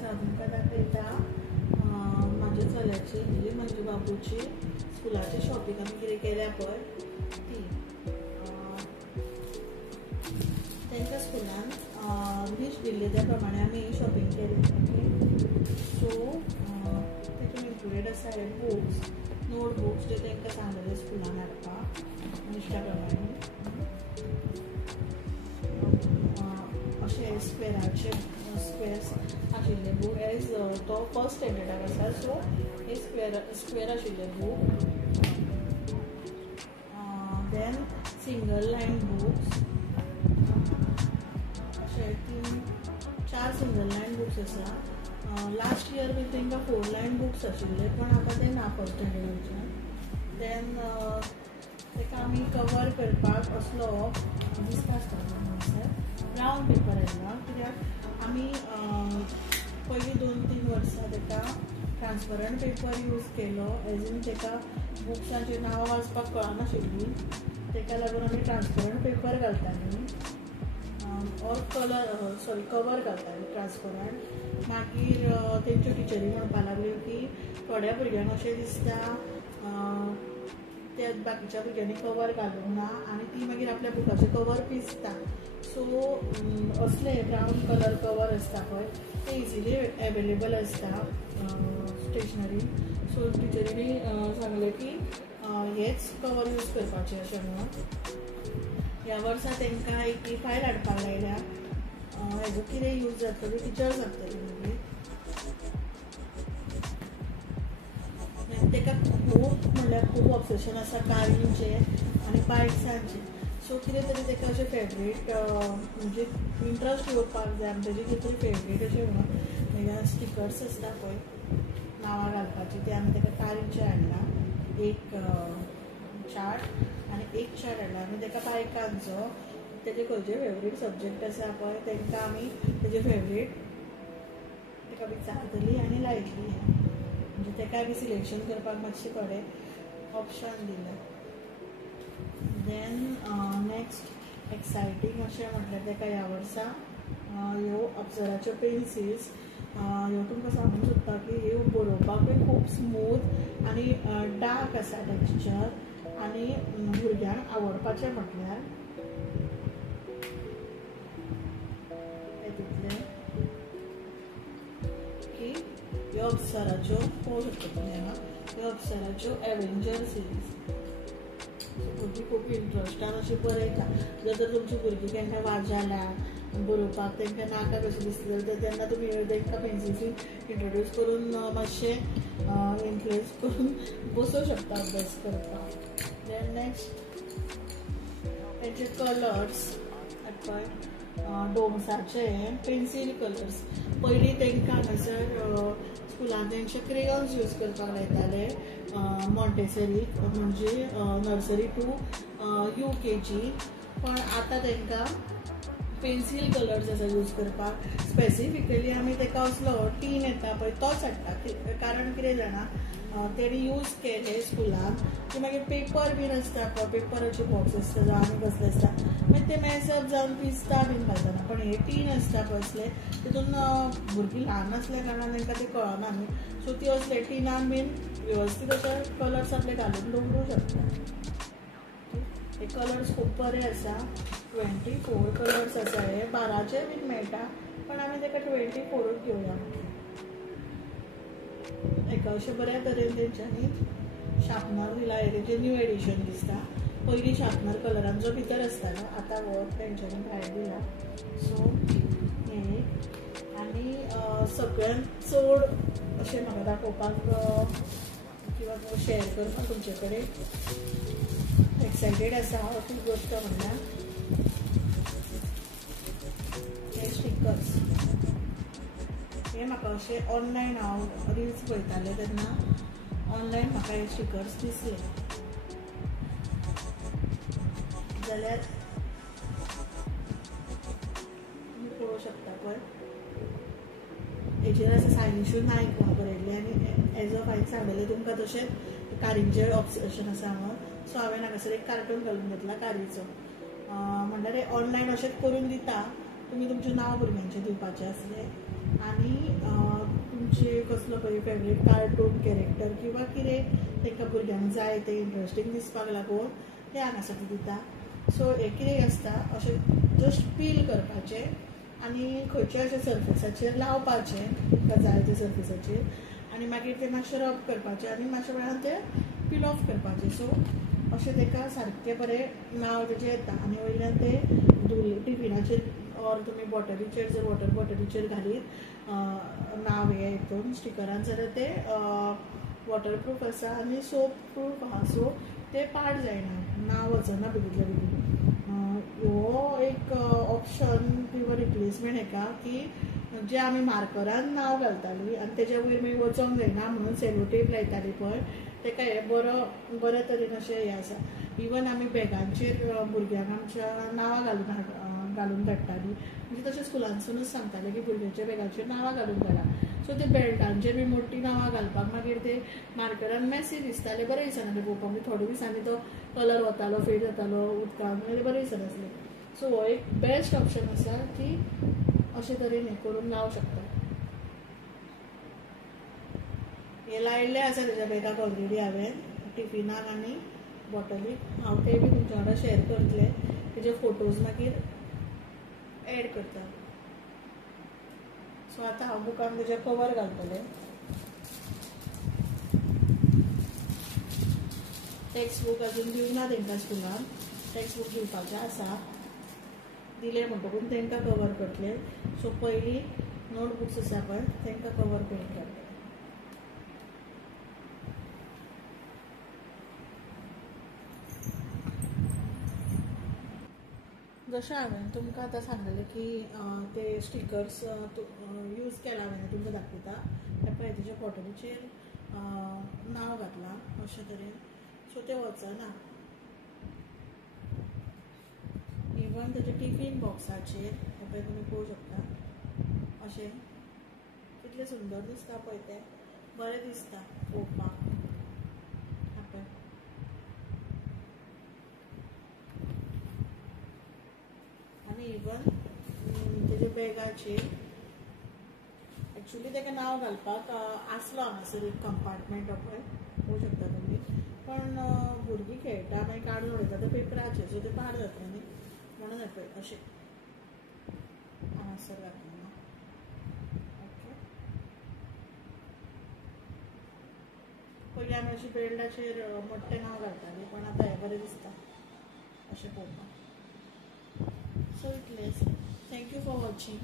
आयज हांव तुमकां दाखयता म्हाज्या चल्याची म्हणजे मंजू बाबूची स्कुलाची शॉपिंग आमी कितें केल्या पळय ती तांच्या स्कुलान लिस्ट दिल्ली त्या प्रमाणे आमी शॉपिंग केली. सो तातूंत इन्क्लुडेड आसा हे बुक्स नोटबुक्स जे तांकां सांगलेले स्कुलान हाडपाक लिस्टा प्रमाणे अशे स्क्वेराचे स्क्वेर्स आशिल्ले बूक एज तो फर्स्ट स्टँडर्डाक आसा. सो हे स्क्वेर आशिल्ले book. Then single line books अशे 3-4 सिंगल लायन बुक्स आसा. लास्ट इयर बी तांकां 4 लायन बुक्स आशिल्ले पण आतां ते ना फर्स्ट स्टँडर्डाच्यान. देन ताका आमी कवर करपाक असलो दिसता ब्रावन पेपर येयला कित्याक आमी पयलीं 2-3 वर्सां ताका ट्रान्सपरंट पेपर यूज केलो एज इन ताका बुक्सांची नांवां वाचपाक कळनाशिल्लीं. ताका लागून आमी ट्रान्सपरंट पेपर घालतालीं ऑर कवर घालतालीं ट्रान्सपरंट. मागीर तेंच्यो टिचरी म्हणपाक लागल्यो की थोड्या भुरग्यांक अशें दिसता त्या बाकीच्या भुरग्यांनी कवर घालूंक ना आनी ती मागीर आपल्या बुकाचे कवर पिसता. सो असले ब्रावन कलर कवर आसता पळय ते इजिली एवेलेबल आसता स्टेशनरी. सो टिचरीनी सांगलें की हेच कवर यूज करपाचें अशें म्हणून. ह्या वर्सा तांकां एक फायल हाडपाक लायल्या हेजो कितें यूज जातलो टिचर सांगतली मागीर. ताका खूब म्हणल्यार खूब ऑब्सेशन आसा कारींचे आनी बायक्सांचे. सो कितें तरी ताका अशें फेवरेट म्हणजे इंट्रस्ट येवपाक जाय आनी ताजी कितें तरी फेवरेट अशें म्हणून ताका स्टिकर्स आसता पळय नांवां घालपाची ते आमी ताका कारींचे हाडला. एक चार्ट आनी एक चार्ट हाडला आनी ताका बायकांचो तेजे खंयचे फेवरेट सब्जेक्ट आसा पळय तांकां आमी तेजे फेवरेट ताका विचारतली आनी लायतली. म्हणजे ताका बी सिलेक्शन करपाक मातशें थोडे ऑप्शन दिले. देन नेक्स्ट एक्सायटींग अशें म्हटल्यार ताका ह्या वर्सा ह्यो अप्सराच्यो पेन्सिल्स ह्यो तुमकां सांगूंक सोदता की ह्यो बरोवपाकूय खूब स्मूथ आनी डार्क आसा टेक्स्चर आनी भुरग्यांक आवडपाचें म्हटल्यार तितलें की ह्यो अप्सराच्यो पळोवंक शकता तुमी हांगा ह्यो अप्सराच्यो एवेंजर सिरीज. भुरगीं खूब इंट्रस्टान अशी बरयता. जर तर तुमची भुरगीं केन्ना वाजाल्या बरोवपाक तांकां नाका कशें दिसता जाल्यार तेन्ना तुमी तांकां पेन्सिल्स इंट्रोड्यूस करून मातशें इन्फ्लुएन्स करून बसोवंक शकता अभ्यास करपाक. देन नेक्स्ट तेंचे कलर्स पळय डोम्साचे पेन्सील कलर्स. पयलीं तांकां हांगासर स्कुलान तेंचे क्रेयॉन्स यूज करपाक लायताले मॉन्टेसरी म्हणजे नर्सरी टू UKG. पण आतां तांकां पेन्सील कलर्स आसा यूज करपाक. स्पेसिफिकली आमी ताका असलो टीन येता पळय तोच हाडटा. कारण कितें जाणा तेणी यूज केले स्कुलान की मागीर पेपर बीन आसता पळय पेपराचे बॉक्स आसता जावं आनी कसले आसता मागीर ते मॅसअप जावन पिसता बीन घालतना. पण हे टीन आसता पळय असले तितून भुरगीं ल्हान आसल्या कारणान तांकां ते कळना न्ही. सो ती असले टिनान बीन वेवस्थीत अशे कलर्स आपले घालून दवरूंक शकता. हे कलर्स खूब बरे आसा. 24 कलर्स आसा. हे 12चे बीन मेळटा पण आमी ताका 24च घेवया. एका अशें बऱ्या तरेन तेंच्यांनी शार्पनर दिला. हे तेजें न्यू एडिशन दिसता. पयलीं शार्पनर कलरांचो भितर आसतालो आतां हो तेंच्यांनी भायर दिला. सो हे आनी सगळ्यांत चड अशें म्हाका दाखोवपाक किंवा शेअर करपाक तुमचे कडेन एक्सायटेड आसा हांव ती गोश्ट म्हणल्यार हे स्टिकर्स. हे म्हाका अशें ऑनलायन हांव रिल्स पळयतालें तेन्ना ऑनलायन म्हाका हे स्टिकर्स दिसले जाल्यार तुमी पळोवंक शकता पळय हेजेर आसा सायनिशू नायक बरयल्लें आनी एज ऑफ हांवें सांगलेलें तुमकां तशें कारींचें ऑब्सेशन आसा म्हणून. सो हांवें हांगासर एक कार्टून घालून घेतला कारीचो. म्हणल्यार हे ऑनलायन अशेंच करून दिता. तुमी तुमचें नांव भुरग्यांचें दिवपाचें आसलें आनी तुमचे कसलो खंय फेवरेट कार्टून कॅरेक्टर किंवा कितें तांकां भुरग्यांक जाय तें इंट्रस्टींग दिसपाक लागून ते हांगासाठी दिता. सो हें कितें आसता अशें जस्ट पील करपाचें आनी खंयच्या अशें सर्फेसाचेर लावपाचें तुमकां जाय त्या सर्फेसाचेर आनी मागीर तें मातशें रब करपाचें आनी मातशे वेळान तें पील ऑफ करपाचें. सो अशें ताका सारकें बरें नांव तेजें येता आनी वयल्यान तें टिफिनाचेर ऑर तुमी बॉटलीचेर जर वॉटर बॉटलीचेर घालीत नांव हें हितून स्टिकरान जाल्यार तें वॉटरप्रूफ आसा आनी सोप प्रूफ आहा. सो ते पाड जायना, नांव वचना बेगीतल्या बेगीन. हो एक ऑप्शन किंवा रिप्लेसमेंट हेका की जे आमी मार्करान नांव घालतालीं आनी तेज्या वयर मागीर वचोंक जायना म्हणून सेलो टेप लायतालीं पळय तेका हे बऱ्या तरेन अशें हें आसा. इवन आमी बॅगांचेर भुरग्यांक आमच्या नांवां घालून धाडटालीं म्हणजे तशें स्कुलांतसूनच सांगतालें की भुरग्यांच्या बॅगाचेर नांवां घालून धाडा. सो ते बेल्टांचेर बी मोठी नांवां घालपाक मागीर ते मार्करान मॅसी दिसताले, बरें दिसनासलें पळोवपाक. म्हणजे थोडे दिसांनी तो कलर वतालो, फेड जातालो उदकान, मागीर बरें दिसनासलें. सो हो एक बेस्ट ऑप्शन आसा की अशे तरेन हें करून लावंक शकता. हे लायिल्लें आसा तेज्या बॅगाक ऑलरेडी हांवें टिफिनाक आनी बॉटलीक. हांव ते बी तुमच्या वांगडा शेअर करतलें, तेजे फोटोज मागीर एड करता. सो आतां हांव बुकान तेजे कवर घालतलें. टेक्स्ट बूक अजून दिवना तांकां स्कुलान, टेक्स्ट बूक दिवपाचें आसा. दिलें म्हणटकूच तांकां कवर करतलें. सो पयलीं नोटबुक्स आसा पळय तांकां कवर करून घालतलें. जशें हांवें तुमकां आतां सांगलें की ते स्टिकर्स यूज केला हांवें तुमकां दाखयता. हे पळय तेज्या बॉटलीचेर नांव घातलां अशे तरेन. सो ते वचना. इवन तेजे टिफीन बॉक्साचेर हे पळय तुमी पळोवंक शकता अशें कितलें सुंदर दिसता पळय तें, बरें दिसता पळोवपाक. आनी इवन तेजे बॅगाचेर एक्चुली तेका नांव घालपाक आसलो हांगासर एक कंपार्टमेंट पळय पळोवंक शकता तुमी. पण भुरगीं खेळटा मागीर काडून उडयता ते पेपराचेर, सो ते पाड जातले न्ही म्हणून हे पळय अशें हांगासर घातलें. ओके, पयलीं आमी अशी बेल्टाचेर मोठ्ठें नांव घालतालीं पण आतां हें बरें दिसता अशें पळोवपाक. सो इतलेंच. Thank you for watching.